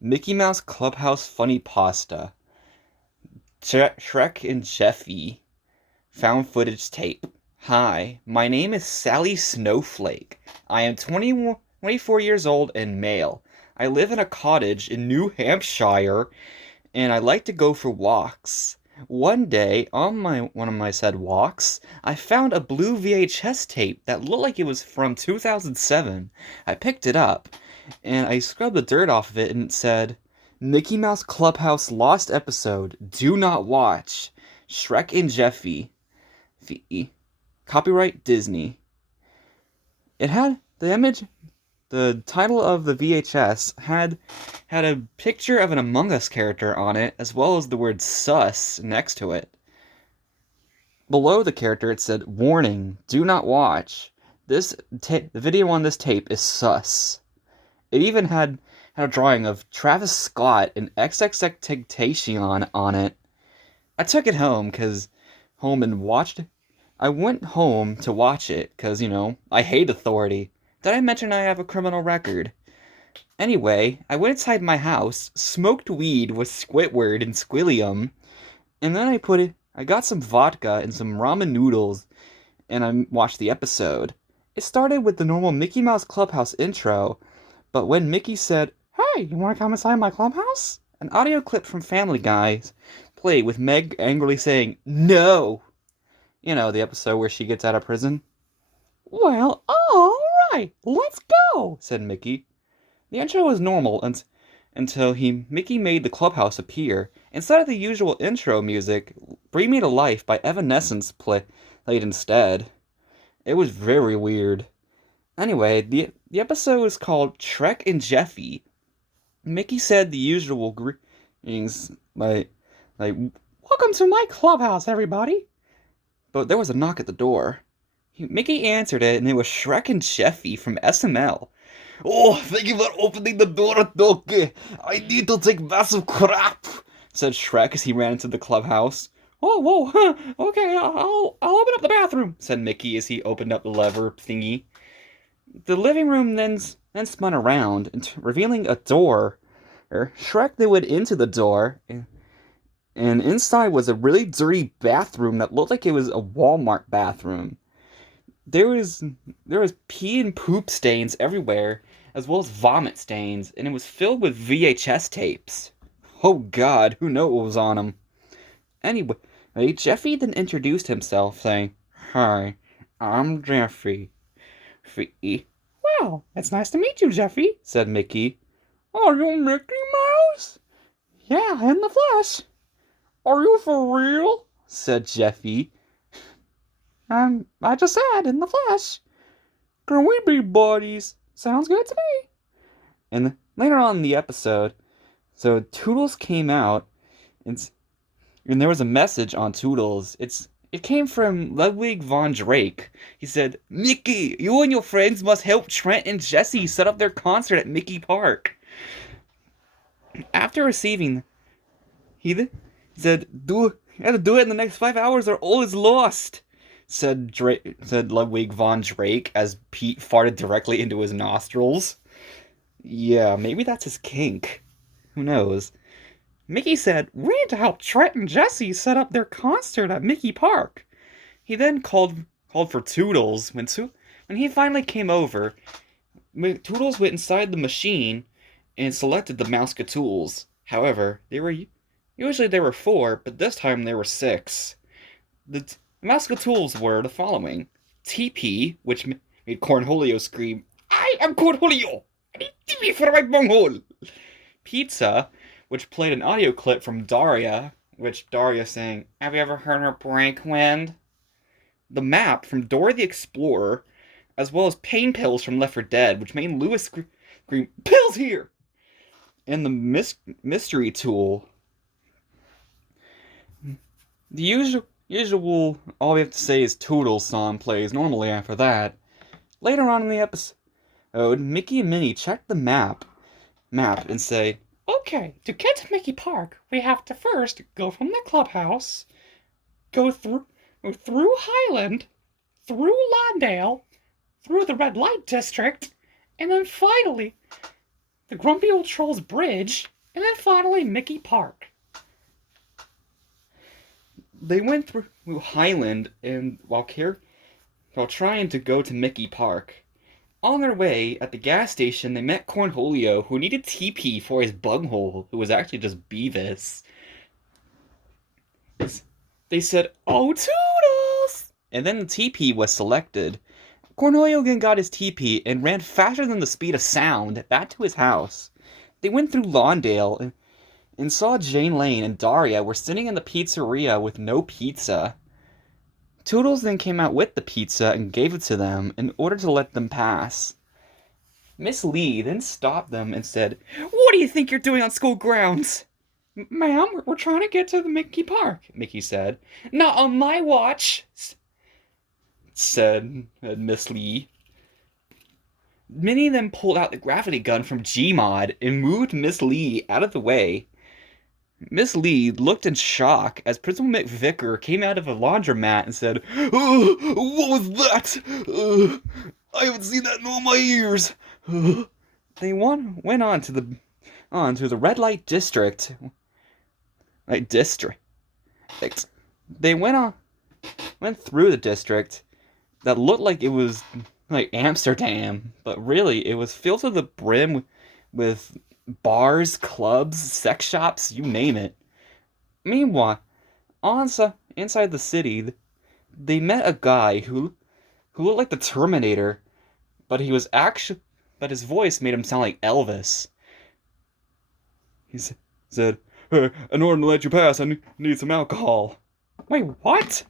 Mickey Mouse Clubhouse FunnyPasta. Shrek and Jeffy. Found footage tape. Hi, my name is Sally Snowflake. I am 24 years old and male. I live in a cottage in New Hampshire and I like to go for walks. One day, on one of my said walks, I found a blue VHS tape that looked like it was from 2007. I picked it up, and I scrubbed the dirt off of it, and it said, Mickey Mouse Clubhouse Lost Episode, Do Not Watch, Shrek and Jeffy, Copyright Disney. It had the image. The title of the VHS had a picture of an Among Us character on it, as well as the word sus next to it. Below the character, it said, Warning, do not watch. The video on this tape is sus. It even had a drawing of Travis Scott and XXXTentacion on it. I took it home and watched it. I went home to watch it because, I hate authority. Did I mention I have a criminal record? Anyway, I went inside my house, smoked weed with Squidward and Squilliam, and then I got some vodka and some ramen noodles, and I watched the episode. It started with the normal Mickey Mouse Clubhouse intro, but when Mickey said, Hey, you want to come inside my clubhouse? An audio clip from Family Guy played with Meg angrily saying, No! The episode where she gets out of prison. Well, all right, let's go, said Mickey. The intro was normal until Mickey made the clubhouse appear. Instead of the usual intro music, Bring Me to Life by Evanescence played instead. It was very weird. Anyway, the episode is called Shrek and Jeffy. Mickey said the usual greetings, like, Welcome to my clubhouse, everybody. But there was a knock at the door. Mickey answered it, and it was Shrek and Jeffy from SML. Oh, thank you for opening the door, Donkey. I need to take massive crap, said Shrek as he ran into the clubhouse. Oh, whoa, huh, okay, I'll open up the bathroom, said Mickey as he opened up the lever thingy. The living room then spun around, revealing a door. Shrek then went into the door, and inside was a really dirty bathroom that looked like it was a Walmart bathroom. There was pee and poop stains everywhere, as well as vomit stains, and it was filled with VHS tapes. Oh God, who knows what was on them? Anyway, Jeffy then introduced himself, saying, Hi, I'm Jeffy. Well, it's nice to meet you, Jeffy, said Mickey. Are you Mickey Mouse? Yeah, in the flesh. Are you for real? Said Jeffy. I just said, in the flesh. Can we be buddies? Sounds good to me. And later on in the episode, so Toodles came out, and there was a message on Toodles. It came from Ludwig von Drake. He said, Mickey, you and your friends must help Trent and Jesse set up their concert at Mickey Park. After receiving, he said, you have to do it in the next 5 hours or all is lost, said Ludwig von Drake as Pete farted directly into his nostrils. Yeah, maybe that's his kink. Who knows? Mickey said, We need to help Trent and Jesse set up their concert at Mickey Park. He then called for Toodles. When he finally came over, Toodles went inside the machine and selected the Mousecatools. However, usually there were 4, but this time there were 6. The Mousecatools were the following. TP, which made Cornholio scream, I am Cornholio! I need TP for my bunghole! Pizza, which played an audio clip from Daria, which Daria sang, Have you ever heard her break wind? The map from Dora the Explorer, as well as pain pills from Left 4 Dead, which made Lewis scream, Pills here! And the mystery tool. The usual, all we have to say is Toodles song plays normally after that. Later on in the episode, Mickey and Minnie check the map and say, Okay, to get to Mickey Park, we have to first go from the clubhouse, go through Highland, through Lawndale, through the red light district, and then finally the Grumpy Old Troll's Bridge, and then finally Mickey Park. They went through Highland and while trying to go to Mickey Park. On their way, at the gas station, they met Cornholio, who needed TP for his bunghole, who was actually just Beavis. They said, "Oh, Toodles!" And then the TP was selected. Cornholio again got his TP and ran faster than the speed of sound back to his house. They went through Lawndale and saw Jane Lane and Daria were sitting in the pizzeria with no pizza. Toodles then came out with the pizza and gave it to them in order to let them pass. Miss Lee then stopped them and said, "What do you think you're doing on school grounds?" "Ma'am, we're trying to get to the Mickey Park," Mickey said. "Not on my watch," said Miss Lee. Minnie then pulled out the gravity gun from Gmod and moved Miss Lee out of the way. Miss Lee looked in shock as Principal McVicker came out of a laundromat and said, "What was that? I haven't seen that in all my years." They went on to the red light district. They went through the district that looked like it was like Amsterdam, but really it was filled to the brim with bars, clubs, sex shops, you name it. Meanwhile, inside the city, they met a guy who looked like the Terminator, but his voice made him sound like Elvis. He said, "In order to let you pass, I need some alcohol." "Wait, what?"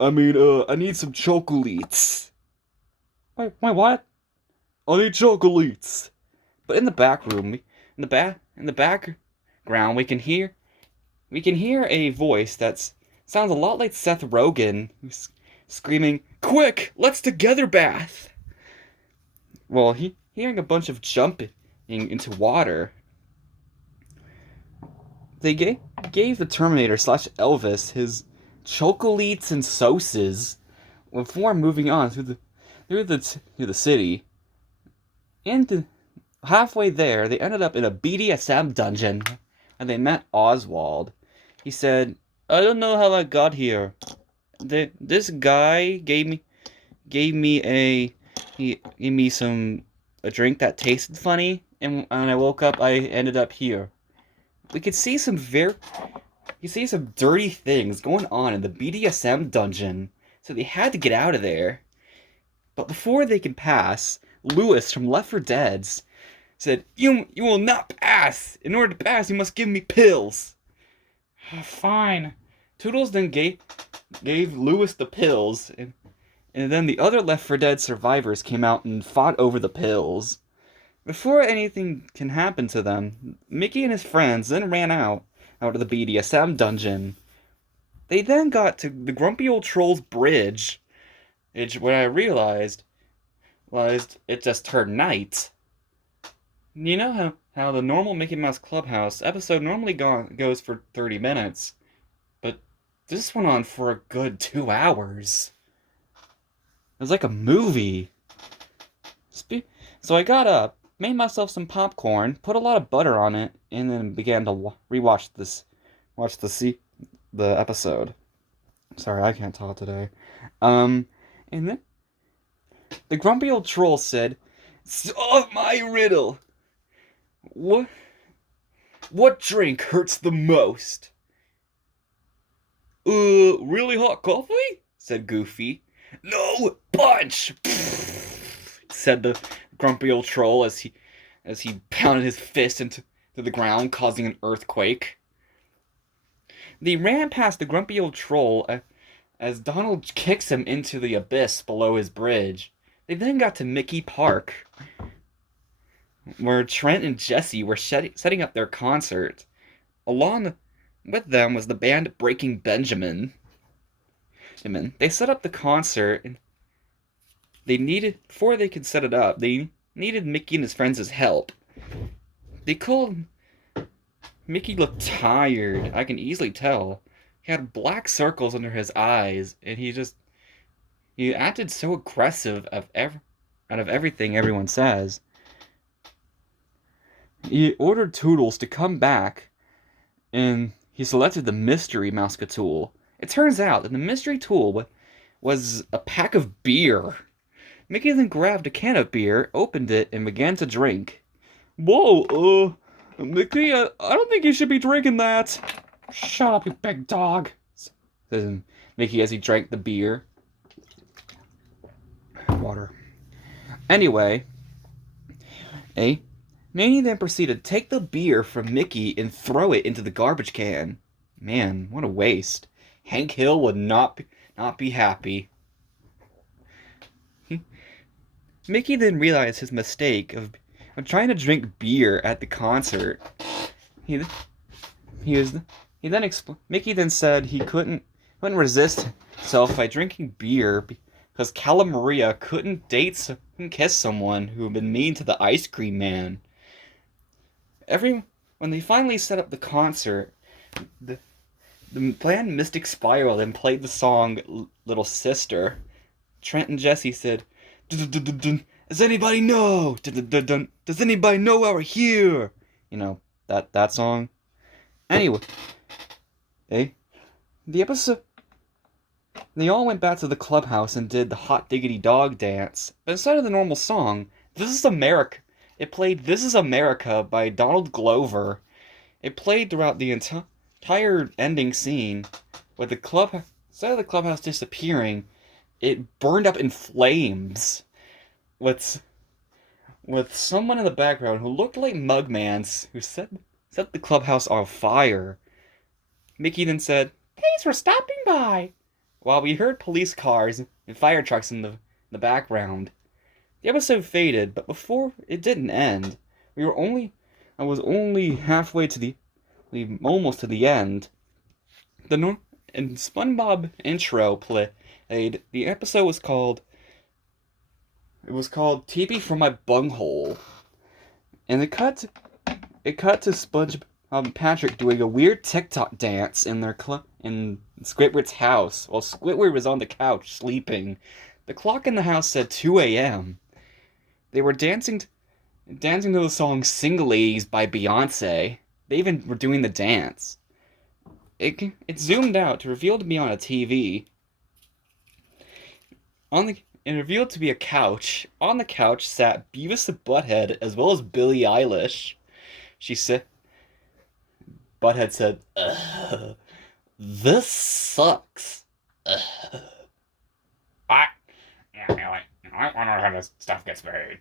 I need some chocolates." Wait, what?" "I need chocolates." But in the back room, in the background, we can hear a voice that sounds a lot like Seth Rogen, who's screaming, "Quick, let's together bath!" Well, hearing a bunch of jumping into water. They gave the Terminator / Elvis his chocolates and sauces before moving on through the city. And halfway there, they ended up in a BDSM dungeon, and they met Oswald. He said, "I don't know how I got here. This guy gave me a drink that tasted funny, and when I woke up, I ended up here." We could see some dirty things going on in the BDSM dungeon, so they had to get out of there. But before they could pass, Lewis from Left 4 Dead's said, You will not pass! In order to pass, you must give me pills." "Fine." Toodles then gave Lewis the pills, and then the other Left 4 Dead survivors came out and fought over the pills. Before anything can happen to them, Mickey and his friends then ran out of the BDSM dungeon. They then got to the Grumpy Old Troll's Bridge, when I realized it just turned night. You know how the normal Mickey Mouse Clubhouse episode normally goes for 30 minutes, but this went on for a good 2 hours. It was like a movie. So I got up, made myself some popcorn, put a lot of butter on it, and then began to rewatch the episode. Sorry, I can't talk today. And then the Grumpy Old Troll said, "Solve my riddle. What drink hurts the most?" Really hot coffee?" said Goofy. "No, punch!" said the Grumpy Old Troll as he pounded his fist into the ground, causing an earthquake. They ran past the Grumpy Old Troll as Donald kicks him into the abyss below his bridge. They then got to Mickey Park, where Trent and Jesse were setting up their concert. Along with them was the band Breaking Benjamin. They set up the concert, and before they could set it up, they needed Mickey and his friends' help. They called. Mickey looked tired. I can easily tell. He had black circles under his eyes, and he acted so aggressive out of everything everyone says. He ordered Toodles to come back, and he selected the mystery Mouseketeil. It turns out that the mystery tool was a pack of beer. Mickey then grabbed a can of beer, opened it, and began to drink. Whoa, Mickey, I don't think you should be drinking that. Shut up, you big dog, says Mickey as he drank the beer. Water. Anyway, Minnie then proceeded to take the beer from Mickey and throw it into the garbage can. Man, what a waste. Hank Hill would not be happy. Mickey then realized his mistake of trying to drink beer at the concert. Mickey then said he couldn't resist himself by drinking beer because Cala Maria couldn't kiss someone who had been mean to the ice cream man. When they finally set up the concert, the band Mystic Spiral then played the song Little Sister. Trent and Jesse said, "Does anybody know? Does anybody know why we're here?" You know, that song. Anyway, the episode, they all went back to the clubhouse and did the Hot Diggity Dog dance. But instead of the normal song, This Is America, it played This Is America by Donald Glover. It played throughout the entire ending scene, with instead of the clubhouse disappearing, it burned up in flames. With someone in the background who looked like Mugman's, who set the clubhouse on fire. Mickey then said, "Thanks for stopping by," while we heard police cars and fire trucks in the background. The episode faded, but before it didn't end, I was only halfway almost to the end. And SpongeBob intro played. The episode was called "TP from My Bunghole," and it cut to SpongeBob and Patrick doing a weird TikTok dance in in Squidward's house while Squidward was on the couch sleeping. The clock in the house said 2 a.m. They were dancing to the song "Single Ladies" by Beyonce. They even were doing the dance. It zoomed out to reveal to be on a TV. It revealed to be a couch. On the couch sat Beavis the Butthead as well as Billie Eilish. Butthead said, "This sucks." I wonder how this stuff gets made.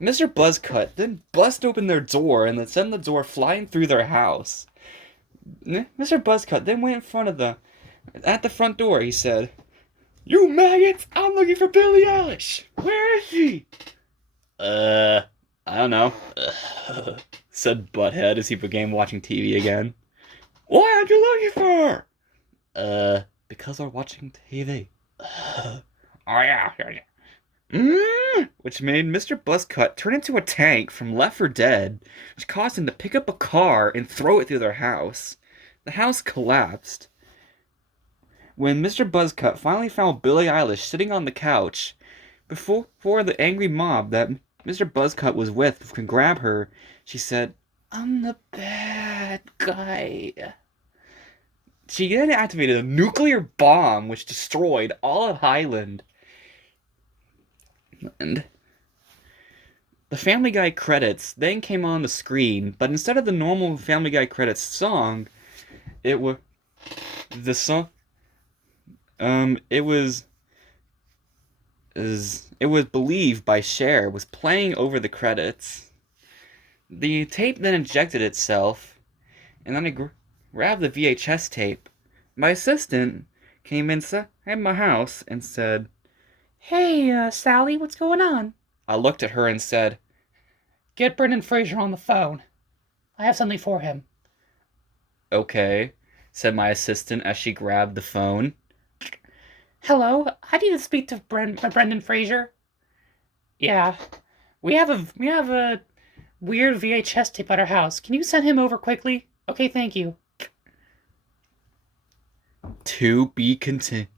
Mr. Buzzcut then bust open their door and then send the door flying through their house. Mr. Buzzcut then went in front of at the front door. He said, "You maggots! I'm looking for Billie Eilish. Where is she?" I don't know," said Butthead as he began watching TV again. "Why aren't you looking for her?" Because we're watching TV." "Oh yeah. Which made Mr. Buzzcut turn into a tank from Left 4 Dead, which caused him to pick up a car and throw it through their house. The house collapsed. When Mr. Buzzcut finally found Billie Eilish sitting on the couch, before the angry mob that Mr. Buzzcut was with could grab her, she said, "I'm the bad guy." She then activated a nuclear bomb which destroyed all of Highland. And the Family Guy credits then came on the screen, but instead of the normal Family Guy credits song, it was Believe by Cher was playing over the credits. The tape then ejected itself, and then I grabbed the VHS tape. My assistant came inside my house and said, "Hey, Sally, what's going on?" I looked at her and said, "Get Brendan Fraser on the phone. I have something for him." "Okay," said my assistant as she grabbed the phone. "Hello, I need to speak to Brendan Fraser." "Yeah, we have a weird VHS tape at our house. Can you send him over quickly?" "Okay, thank you." To be continued?